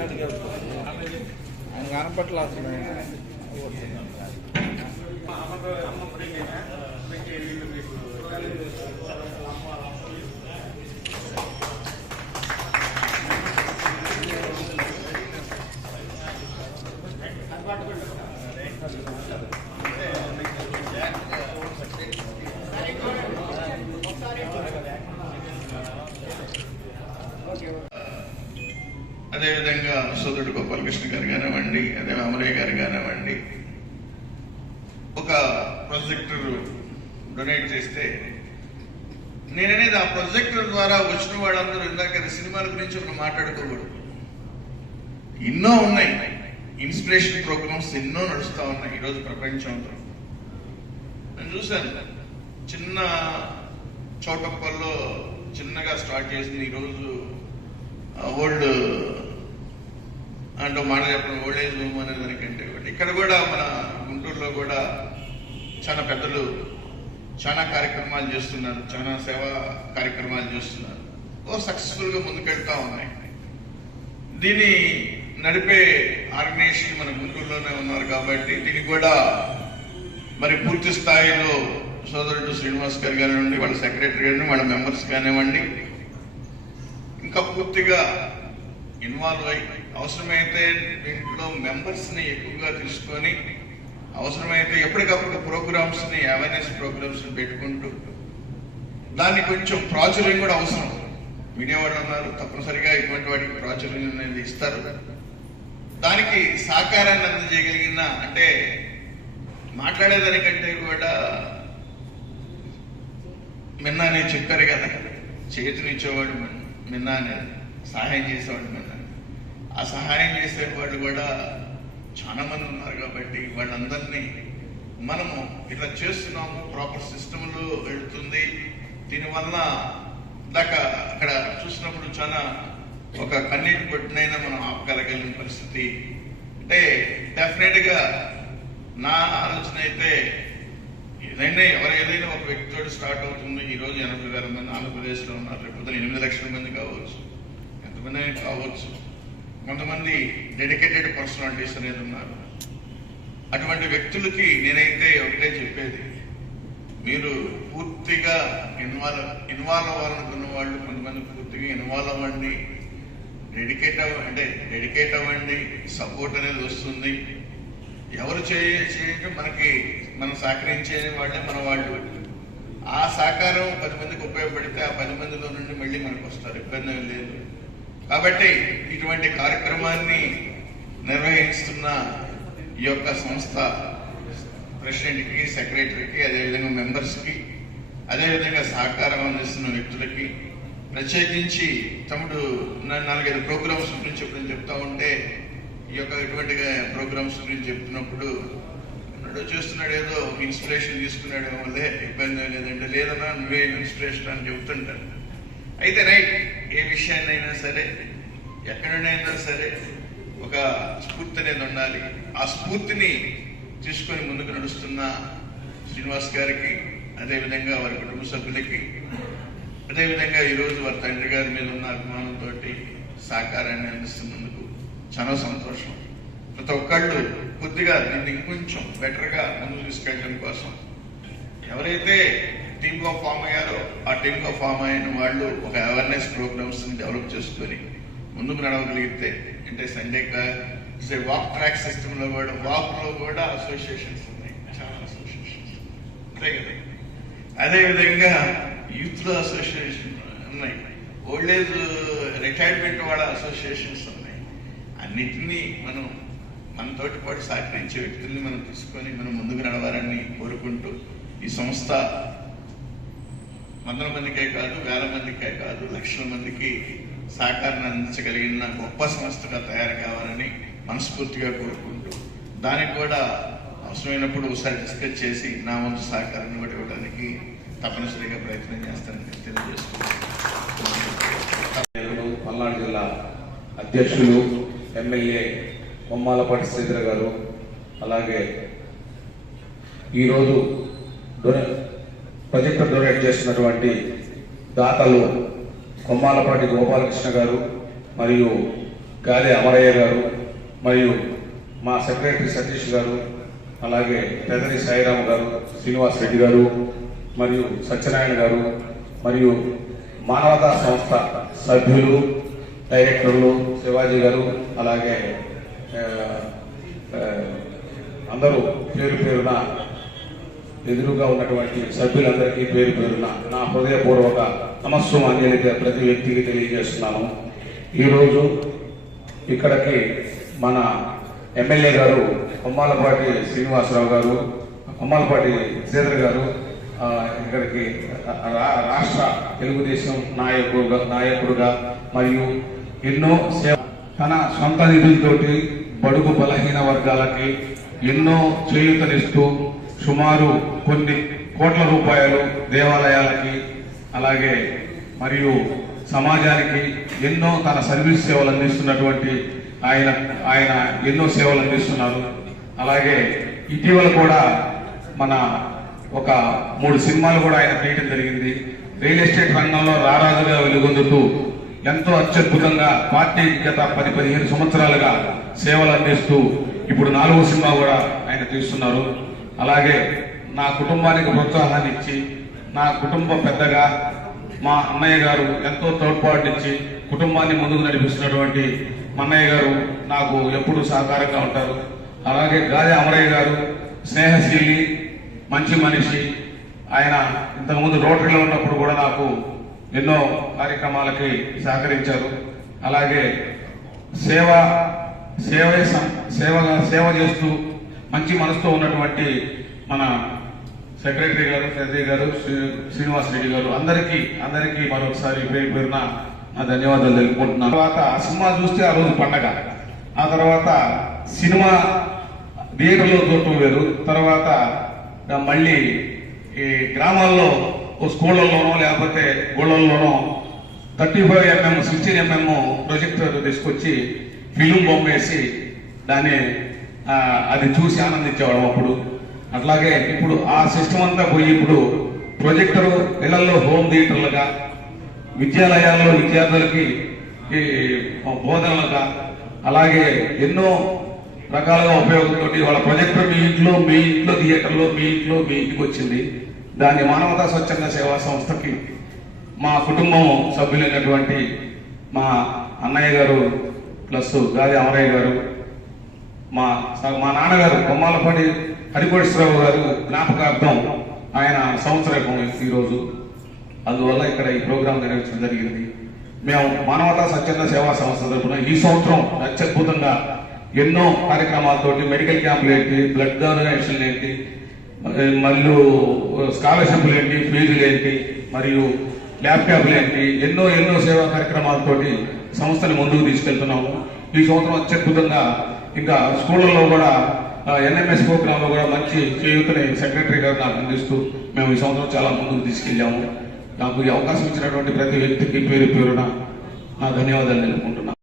రికార్డుకి వెళ్తుంది ఆయన కనపట్ల అసలు అదేవిధంగా సోదరుడు గోపాలకృష్ణ గారు కానివ్వండి, అదే అమరయ్య గారు కానివ్వండి, ఒక ప్రొజెక్టర్ డొనేట్ చేస్తే నేననేది ఆ ప్రొజెక్టర్ ద్వారా వచ్చిన వాళ్ళందరూ ఇందాక సినిమాల గురించి ఒక మాట్లాడుకోకూడదు. ఎన్నో ఉన్నాయి, ఇన్స్పిరేషన్ ప్రోగ్రామ్స్ ఎన్నో నడుస్తూ ఉన్నాయి ఈరోజు ప్రపంచంలో. నేను చూశాను, చిన్న చౌటప్పల్లో చిన్నగా స్టార్ట్ చేసింది ఈరోజు ఓల్డ్ అంటే మాట చెప్పడం ఓల్డ్ ఏజ్ హోమ్ అనే దానికంటే ఇక్కడ కూడా మన గుంటూరులో కూడా చాలా పెద్దలు చాలా కార్యక్రమాలు చేస్తున్నారు, చాలా సేవా కార్యక్రమాలు చేస్తున్నారు, సక్సెస్ఫుల్గా ముందుకెళ్తా ఉన్నాయి. దీన్ని నడిపే ఆర్గనైజేషన్ మన గుంటూరులోనే ఉన్నారు కాబట్టి దీనికి కూడా మరి పూర్తి స్థాయిలో సోదరుడు శ్రీనివాస్ గారు కానివ్వండి, వాళ్ళ సెక్రటరీ గారిని, వాళ్ళ మెంబర్స్ కానివ్వండి, ఇంకా పూర్తిగా ఇన్వాల్వ్ అయ్యి అవసరమైతే దీంట్లో మెంబర్స్ని ఎక్కువగా తీసుకొని అవసరమైతే ఎప్పటికప్పుడు ప్రోగ్రామ్స్ని అవేర్నెస్ ప్రోగ్రామ్స్ని పెట్టుకుంటూ దాన్ని కొంచెం ప్రాచుర్యం కూడా అవసరం. మీడియా వాళ్ళు ఉన్నారు, తప్పనిసరిగా ఇటువంటి వాటికి ప్రాచుర్యం అనేది ఇస్తారు. దానికి సహకారాన్ని అందజేయగలిగిన అంటే మాట్లాడేదానికంటే కూడా మిన్న అని చెప్పారు కదా, చేతునిచ్చేవాడు మిన్న అనేది, సహాయం చేసేవాడు మిన్న. ఆ సహాయం చేసేవాళ్ళు కూడా చాలా మంది ఉన్నారు కాబట్టి వాళ్ళందరినీ మనము ఇట్లా చేస్తున్నాము, ప్రాపర్ సిస్టంలో వెళుతుంది. దీనివల్ల దాకా అక్కడ చూసినప్పుడు చాలా ఒక కన్నీటి పొట్టునైనా మనం ఆపగలగలిగిన పరిస్థితి. అంటే డెఫినెట్గా నా ఆలోచన అయితే ఏదైనా ఒక వ్యక్తితో స్టార్ట్ అవుతుంది. ఈరోజు 80,000 మంది ఆంధ్రప్రదేశ్లో ఉన్నారు, రేపు 8 లక్షల మంది కావచ్చు, ఎంతమంది కావచ్చు. కొంతమంది డెడికేటెడ్ పర్సనాలిటీస్ అనేది ఉన్నారు. అటువంటి వ్యక్తులకి నేనైతే ఒకటే చెప్పేది, మీరు పూర్తిగా ఇన్వాల్వ్ అవ్వాలనుకున్న వాళ్ళు కొంతమంది పూర్తిగా ఇన్వాల్వ్ అవ్వండి, డెడికేట్ అవ్వండి. సపోర్ట్ అనేది వస్తుంది. ఎవరు చేయడం మనం సహకరించే వాళ్ళే మన వాళ్ళు. ఆ సహకారం 10 మందికి ఉపయోగపడితే ఆ 10 మందిలో నుండి మళ్ళీ మనకు వస్తారు, ఇబ్బంది లేదు. కాబట్టి ఇటువంటి కార్యక్రమాన్ని నిర్వహిస్తున్న ఈ యొక్క సంస్థ ప్రెసిడెంట్కి, సెక్రటరీకి, అదేవిధంగా మెంబర్స్కి, అదేవిధంగా సహకారం అందిస్తున్న వ్యక్తులకి, ప్రత్యేకించి తమ్ముడు 4-5 ప్రోగ్రామ్స్ గురించి ఎప్పుడు చెప్తా ఉంటే ఈ యొక్క ఇటువంటి ప్రోగ్రామ్స్ గురించి చెప్తున్నప్పుడు చేస్తున్నాడు, ఏదో ఇన్స్పిరేషన్ తీసుకున్నాడు వల్లే ఇబ్బంది లేదంటే, లేదన్నా నువ్వే ఇన్స్పిరేషన్ అని చెబుతుంటాను. అయితే రైట్, ఏ విషయాన్నైనా సరే ఎక్కడైనా సరే ఒక స్ఫూర్తి అనేది ఉండాలి. ఆ స్ఫూర్తిని తీసుకొని ముందుకు నడుస్తున్న శ్రీనివాస్ గారికి, అదేవిధంగా వారి కుటుంబ సభ్యులకి, అదేవిధంగా ఈరోజు వారి తండ్రి గారి మీద ఉన్న అభిమానంతో సహకారాన్ని అందిస్తున్నందుకు చాలా సంతోషం. ప్రతి ఒక్కళ్ళు కొద్దిగా దీన్ని ఇంకొంచెం బెటర్గా ముందుకు తీసుకెళ్ళడం కోసం ఎవరైతే టీమ్గా ఫామ్ అయ్యారో ఆ టీమ్గా ఫామ్ అయిన వాళ్ళు ఒక అవేర్నెస్ ప్రోగ్రామ్స్ని డెవలప్ చేసుకొని ముందుకు నడవగలిగితే, అంటే సండే వాక్ ట్రాక్ సిస్టంలో కూడా వాక్లో కూడా అసోసియేషన్స్ ఉన్నాయి, చాలా అసోసియేషన్స్ అంతే కదా. అదేవిధంగా యూత్లో అసోసియేషన్ ఉన్నాయి, ఓల్డ్ ఏజ్ రిటైర్మెంట్ వాళ్ళ అసోసియేషన్స్ ఉన్నాయి. అన్నిటినీ మనతోటి పాటు సహకరించే వ్యక్తుల్ని మనం తీసుకొని మనం ముందుకు నడవాలని కోరుకుంటూ, ఈ సంస్థ 100 మందికే కాదు, 1000 మందికే కాదు, లక్షల మందికి సహకారాన్ని అందించగలిగిన గొప్ప సంస్థగా తయారు కావాలని మనస్ఫూర్తిగా కోరుకుంటూ, దానికి కూడా అవసరమైనప్పుడు ఒకసారి డిస్కస్ చేసి నా వంతు సహకారాన్ని కూడా ఇవ్వడానికి తప్పనిసరిగా ప్రయత్నం చేస్తానని తెలియజేస్తున్నాను. పల్నాడు జిల్లా అధ్యక్షులు ఎమ్మెల్యే కొమ్మాలపాటి శ్రీధర్ గారు, అలాగే ఈరోజు ప్రొజెక్టర్ డొనేట్ చేసినటువంటి దాతలు కొమ్మాలపాటి గోపాలకృష్ణ గారు మరియు గాలి అమరయ్య గారు, మరియు మా సెక్రటరీ సతీష్ గారు, అలాగే పెదరి సాయిరామ్ గారు, శ్రీనివాస్ రెడ్డి గారు, మరియు సత్యనారాయణ గారు, మరియు మానవతా సంస్థ సభ్యులు, డైరెక్టర్లు శివాజీ గారు, అలాగే అందరూ పేరు పేరున ఎదురుగా ఉన్నటువంటి సభ్యులందరికీ పేరు పేరున నా హృదయపూర్వక నమస్సుమాంజలిగా ప్రతి వ్యక్తికి తెలియజేస్తున్నాను. ఈరోజు ఇక్కడికి మన ఎమ్మెల్యే గారు కొమ్మాలపాటి శ్రీనివాసరావు గారు, కొమ్మాలపాటి శ్రీధర్ గారు ఇక్కడికి రాష్ట్ర తెలుగుదేశం నాయకుడుగా మరియు ఎన్నో తన సొంత నిధులతోటి బడుగు బలహీన వర్గాలకి ఎన్నో చేయూతనిస్తూ సుమారు కొన్ని కోట్ల రూపాయలు దేవాలయాలకి, అలాగే మరియు సమాజానికి ఎన్నో తన సర్వీస్ సేవలు అందిస్తున్నటువంటి ఆయన ఎన్నో సేవలు అందిస్తున్నారు. అలాగే ఇటీవల కూడా మన ఒక 3 సినిమాలు కూడా ఆయన తీయడం జరిగింది. రియల్ ఎస్టేట్ రంగంలో రారాజుగా వెలుగొందుతూ ఎంతో అత్యద్భుతంగా పార్టీ గత 10-15 సంవత్సరాలుగా సేవలు అందిస్తూ ఇప్పుడు 4వ సినిమా కూడా ఆయన తీస్తున్నారు. అలాగే నా కుటుంబానికి ప్రోత్సాహాన్ని ఇచ్చి, నా కుటుంబ పెద్దగా మా అన్నయ్య గారు ఎంతో తోడ్పాటునిచ్చి కుటుంబాన్ని ముందుకు నడిపిస్తున్నటువంటి మా అన్నయ్య గారు నాకు ఎప్పుడూ సహకారంగా ఉంటారు. అలాగే గాలి అమరయ్య గారు స్నేహశీలి, మంచి మనిషి. ఆయన ఇంతకుముందు రోటరీలో ఉన్నప్పుడు కూడా నాకు ఎన్నో కార్యక్రమాలకి సహకరించారు. అలాగే సేవ చేస్తూ మంచి మనసుతో ఉన్నటువంటి మన సెక్రటరీ గారు, పెద్దయ్య గారు, శ్రీనివాస్ రెడ్డి గారు, అందరికీ మరొకసారి పేరు పేరున నా ధన్యవాదాలు తెలుపుకుంటున్నాను. తర్వాత ఆ సినిమా చూస్తే ఆ రోజు పండగ. ఆ తర్వాత సినిమా థియేటర్లో చూడటం వేరు. తర్వాత మళ్ళీ ఈ గ్రామాల్లో స్కూళ్ళల్లోనో లేకపోతే గుళ్ళల్లోనో 35mm 16mm ప్రొజెక్టర్ తీసుకొచ్చి ఫిలిం బొమ్మ వేసి దాన్ని అది చూసి ఆనందించేవాళ్ళం అప్పుడు. అట్లాగే ఇప్పుడు ఆ సిస్టమ్ అంతా పోయి ఇప్పుడు ప్రొజెక్టర్ ఇళ్లలో హోమ్ థియేటర్లుగా, విద్యాలయాల్లో విద్యార్థులకి ఈ బోధనలుగా, అలాగే ఎన్నో రకాలుగా ఉపయోగంతో వాళ్ళ ప్రొజెక్టర్ మీ ఇంట్లో థియేటర్లో మీ ఇంటికి వచ్చింది. దాన్ని మానవతా స్వచ్ఛంద సేవా సంస్థకి మా కుటుంబం సభ్యులైనటువంటి మా అన్నయ్య గారు ప్లస్ గాలి అమరయ్య గారు, మా నాన్నగారు కొమ్మాలపాటి హరికోటేశ్వరరావు గారు జ్ఞాపకార్థం ఆయన సంవత్సరం ఈరోజు. అందువల్ల ఇక్కడ ఈ ప్రోగ్రాం నిర్వహించడం జరిగింది. మేము మానవతా స్వచ్ఛంద సేవా సంస్థ తరఫున ఈ సంవత్సరం అత్యద్భుతంగా ఎన్నో కార్యక్రమాలతోటి మెడికల్ క్యాంపులు ఏంటి, బ్లడ్ డొనేషన్ ఏంటి, మరియు స్కాలర్షిప్లు ఏంటి, ఫీజులు ఏంటి, మరియు ల్యాప్టాప్లు ఏంటి, ఎన్నో సేవా కార్యక్రమాలతోటి సంస్థని ముందుకు తీసుకెళ్తున్నాము. ఈ సంవత్సరం అత్యద్భుతంగా ఇంకా స్కూళ్ళలో కూడా NMS ప్రోగ్రాంలో కూడా మంచి చేయూతని సెక్రటరీ గారు నాకు అందిస్తూ మేము ఈ సంవత్సరం చాలా ముందుకు తీసుకెళ్ళాము. నాకు ఈ అవకాశం ఇచ్చినటువంటి ప్రతి వ్యక్తికి పేరు పేరున నా ధన్యవాదాలు తెలుపుకుంటున్నాను.